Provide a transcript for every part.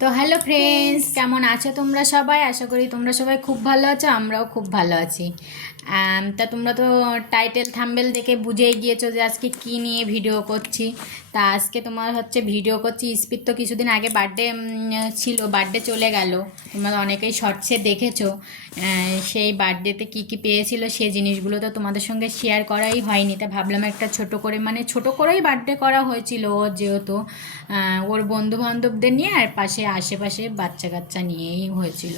তো hello friends, কেমন আছো তোমরা সবাই? আশা করি তোমরা সবাই খুব ভালো আছো, আমরাও খুব ভালো আছি। তা তোমরা তো টাইটেল থাম্বেল দেখে বুঝেই গিয়েছো যে আজকে কী নিয়ে ভিডিও করছি। তা আজকে তোমার হচ্ছে ভিডিও করছি। স্পিড তো কিছুদিন আগে বার্থডে ছিল বার্থডে চলে গেল। তোমরা অনেকেই শর্টসে দেখেছ। সেই বার্থডেতে কি কি পেয়েছিল সেই জিনিসগুলো তো তোমাদের সঙ্গে শেয়ার করাই হয়নি। তা ভাবলাম একটা ছোট করে মানে ছোট করেই বার্থডে করা হয়েছিল যেহেতু। ওর বন্ধু বান্ধবদের নিয়ে আর পাশে আশেপাশে বাচ্চা কাচ্চা নিয়েই হয়েছিল।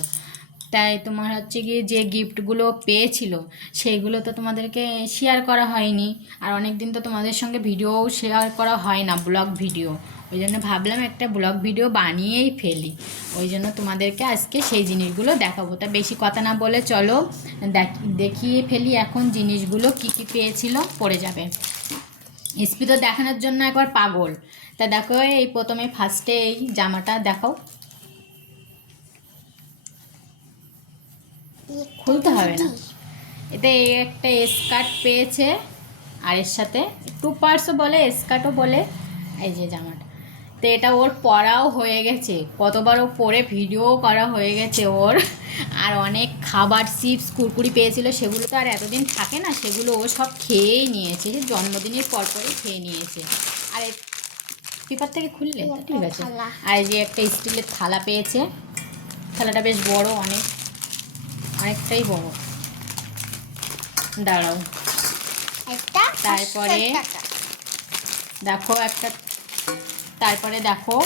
তাই তোমার হচ্ছে গিয়ে যে গিফটগুলো পেয়েছিল সেইগুলো তো তোমাদেরকে শেয়ার করা হয়নি। আর অনেক দিন তো তোমাদের সঙ্গে ভিডিও শেয়ার করা হয় না ব্লগ ভিডিও ওই জন্য ভাবলাম একটা ব্লগ ভিডিও বানিয়েই ফেলি। ওই জন্য তোমাদেরকে আজকে সেই জিনিসগুলো দেখাবো। তা বেশি কথা না বলে চলো, দেখ- দেখিয়ে ফেলি এখন জিনিসগুলো কি কি পেয়েছিল, পড়ে যাবে। তো দেখানোর জন্য একবার পাগল। তা দেখো, এই প্রথমে ফার্স্টে এই জামাটা দেখাও। খুলতে হবে না। এতে এই একটা স্কার্ট পেয়েছে আর এর সাথে টু পার্টসও বলে স্কার্টও বলে এই যে জামাটা। তো এটা ওর পরাও হয়ে গেছে। কতবারও পরে ভিডিও করা হয়ে গেছে ওর। আর অনেক খাবার চিপস কুরকুরি পেয়েছিল সেগুলো তো আর এতদিন থাকে না সেগুলো ও সব খেয়েই নিয়েছে। যে জন্মদিনের পর পরই খেয়ে নিয়েছে। আর পেপার থেকে খুললে? ঠিক আছে। আর এই যে একটা স্টিলের থালা পেয়েছে। থালাটা বেশ বড় অনেক। অনেকটাই বড়। দাঁড়াও। তারপরে? দেখো একটা তারপরে দেখো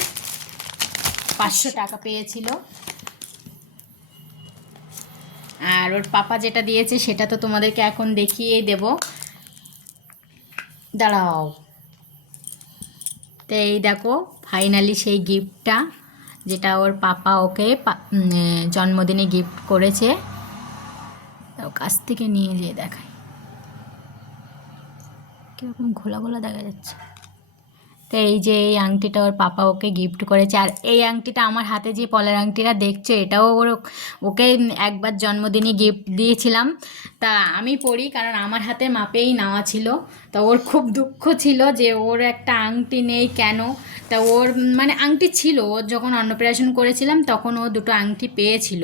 পাঁচশো টাকা পেয়েছিল। আর ওর পাপা যেটা দিয়েছে সেটা তো তোমাদেরকে এখন দেখিয়েই দেব। দাঁড়াও। তো এই দেখো ফাইনালি সেই গিফটটা যেটা ওর পাপা ওকে জন্মদিনে গিফট করেছে। তাও কাছ থেকে নিয়ে যেয়ে দেখায় কীরকম ঘোলা ঘোলা দেখা যাচ্ছে। তো এই যে এই আংটিটা ওর পাপা ওকে গিফট করেছে, আর এই আংটিটা আমার হাতে যে পলার আংটিটা দেখছ, এটাও ওর ওকে একবার জন্মদিনে গিফট দিয়েছিলাম। তা আমি পড়ি কারণ আমার হাতে মাপেই নেওয়া ছিল। তা ওর খুব দুঃখ ছিল যে ওর একটা আংটি নেই কেন? তা ওর মানে আংটি ছিল, ওর যখন অন্নপ্রাশন করেছিলাম তখন ও দুটো আংটি পেয়েছিল।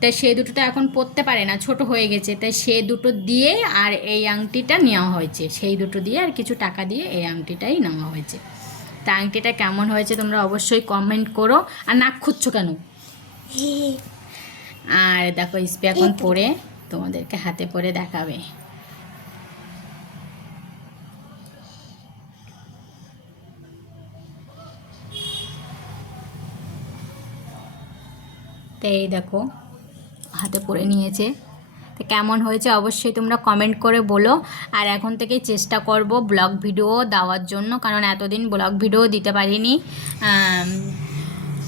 তাই সেই দুটোটা এখন পরতে পারে না, ছোট হয়ে গেছে। তাই সে দুটো দিয়ে আর এই আংটিটা নেওয়া হয়েছে। সেই দুটো দিয়ে আর কিছু টাকা দিয়ে এই আংটিটাই নেওয়া হয়েছে। তা আংটিটা কেমন হয়েছে তোমরা অবশ্যই কমেন্ট করো। আর নাক খুঁজছো কেন? আর দেখো স্পে এখন পরে তোমাদেরকে হাতে পরে দেখাবে। তো এই দেখো হাতে পরে নিয়েছে। তো কেমন হয়েছে অবশ্যই তোমরা কমেন্ট করে বলো। আর এখন থেকেই চেষ্টা করব ব্লগ ভিডিও দেওয়ার জন্য, কারণ এতদিন ব্লগ ভিডিও দিতে পারিনি।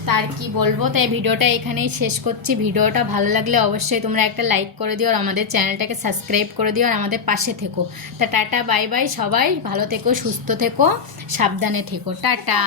তার কি বলব? তাই ভিডিওটা এখানেই শেষ করছি। ভিডিওটা ভালো লাগলে অবশ্যই তোমরা একটা লাইক করে দিও, আর আমাদের চ্যানেলটাকে সাবস্ক্রাইব করে দিও, আর আমাদের পাশে থেকো। তা টাটা বাই বাই সবাই। ভালো থেকো, সুস্থ থেকো, সাবধানে থেকো। টাটা।